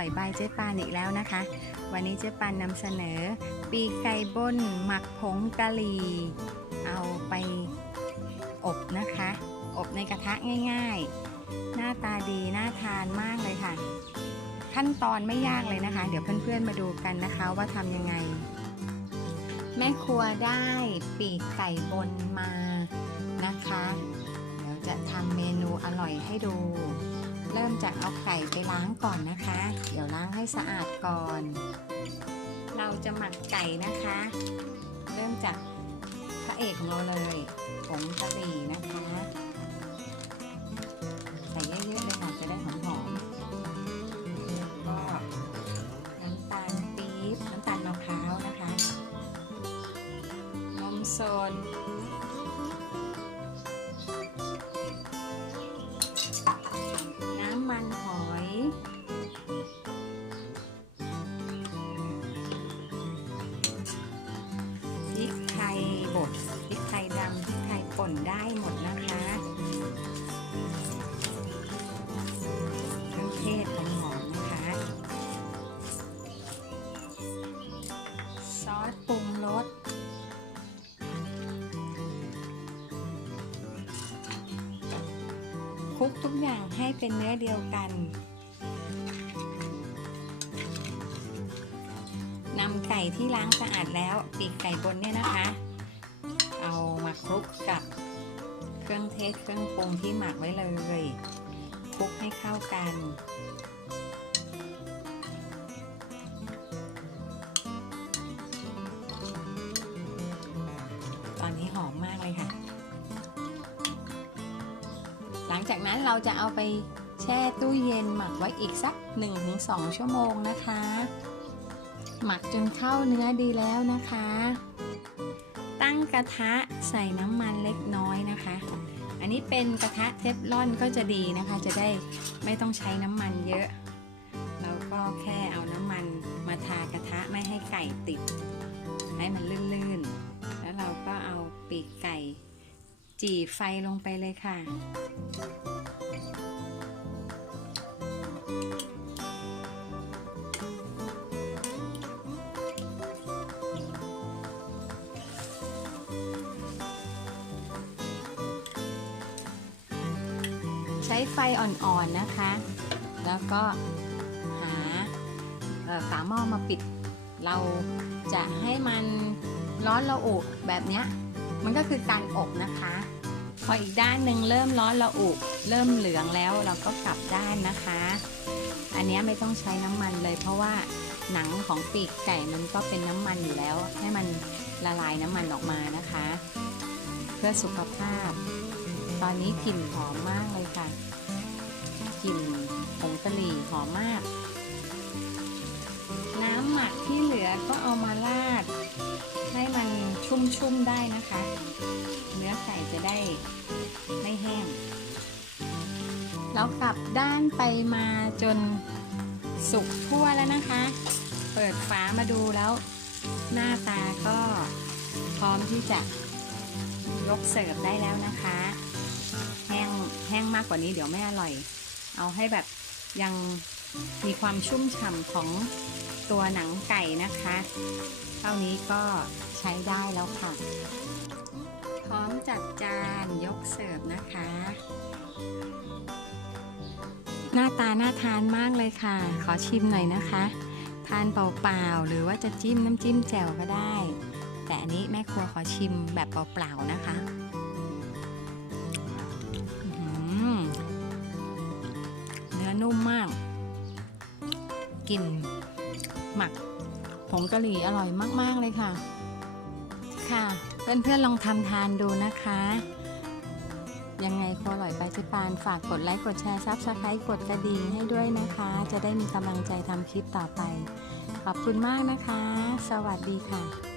อยบายเจ๊ปานอีกแล้วนะคะ วันนี้เจ๊ปานนำเสนอ ปีกไก่บนหมักผงกะหรี่เอาไปอบนะคะ อบในกระทะง่าย ๆ หน้าตาดีน่าทานมากเลยค่ะ ขั้นตอนไม่ยากเลยนะคะ เดี๋ยวเพื่อนๆมาดูกันนะคะว่าทำยังไง แม่ครัวได้ปีกไก่บนมานะคะ จะทำเมนูอร่อยให้ดู เริ่มจากเอาไก่ไปล้างก่อนนะคะ เดี๋ยวล้างให้สะอาดก่อน เราจะหมักไก่นะคะ เริ่มจากพระเอกของเราเลยผงกะหรี่นะคะ ใส่เยอะๆเลยค่ะจะได้หอมๆแล้วก็น้ำตาลปี๊บน้ำตาลมะพร้าวนะคะ นมสดน้ สปรุงรสคลุกทุกอย่างให้เป็นเนื้อเดียวกันนำไก่ที่ล้างสะอาดแล้วปีกไก่บนเนี่ยนะคะ เอามาคลุกกับเครื่องเทศเครื่องปรุงที่หมักไว้เลยคลุกให้เข้ากัน ลังจากนั้นเราจะเอาไปแช่ตู้เย็นหมักไว้อีกสัก 1-2 ชั่วโมงนะคะ หมักจนเข้าเนื้อดีแล้วนะคะ ตั้งกระทะใส่น้ำมันเล็กน้อยนะคะ อันนี้เป็นกระทะเทฟลอนก็จะดีนะคะ จะได้ไม่ต้องใช้น้ำมันเยอะ แล้วก็แค่เอาน้ำมันมาทากระทะไม่ให้ไก่ติด ให้มันลื่นๆ แล้วเราก็เอาปีกไก่ จี่ไฟลงไปเลยค่ะ ใช้ไฟอ่อนๆนะคะ แล้วก็หาฝาหม้อมาปิด เราจะให้มันร้อนระอุแบบเนี้ย มันก็คือการอบนะคะ พออีกด้านหนึ่งเริ่มร้อนระอุ เริ่มเหลืองแล้วเราก็กลับด้านนะคะ อันนี้ไม่ต้องใช้น้ำมันเลย เพราะว่าหนังของปีกไก่มันก็เป็นน้ำมันอยู่แล้ว ให้มันละลายน้ำมันออกมานะคะ เพื่อสุขภาพ ตอนนี้กลิ่นหอมมากเลยค่ะกลิ่นผงกะหรี่หอมมาก น้ำหมักที่เหลือก็เอามาราด ให้มันชุ่มๆได้นะคะ เนื้อไก่จะได้ไม่แห้งแล้วกลับด้านไปมาจนสุกทั่วแล้วนะคะ เปิดฝามาดูแล้ว หน้าตาก็พร้อมที่จะยกเสิร์ฟได้แล้วนะคะ แห้งแห้งมากกว่านี้เดี๋ยวไม่อร่อย เอาให้แบบยังมีความชุ่มฉ่ำของตัวหนังไก่นะคะ เท่านี้ก็ ช้ได้แล้วค่ะ พร้อมจัดจานยกเสิร์ฟนะคะ หน้าตาน่าทานมากเลยค่ะ ขอชิมหน่อยนะคะ ทานเปล่าๆหรือว่าจะจิ้มน้ำจิ้มแจ่วก็ได้ แต่อันนี้แม่ครัวขอชิมแบบเปล่าๆนะคะเนื้อนุ่มมากกลิ่นหมักผงกะหรี่อร่อยมาก ๆ เลยค่ะ ค่ะ เพื่อนๆลองทำทานดูนะคะ ยังไงครัวอร่อยไปที่ปานฝากกดไลค์ กดแชร์ซับสไครต์กดกระดิ่งให้ด้วยนะคะ จะได้มีกำลังใจทำคลิปต่อไป ขอบคุณมากนะคะ สวัสดีค่ะ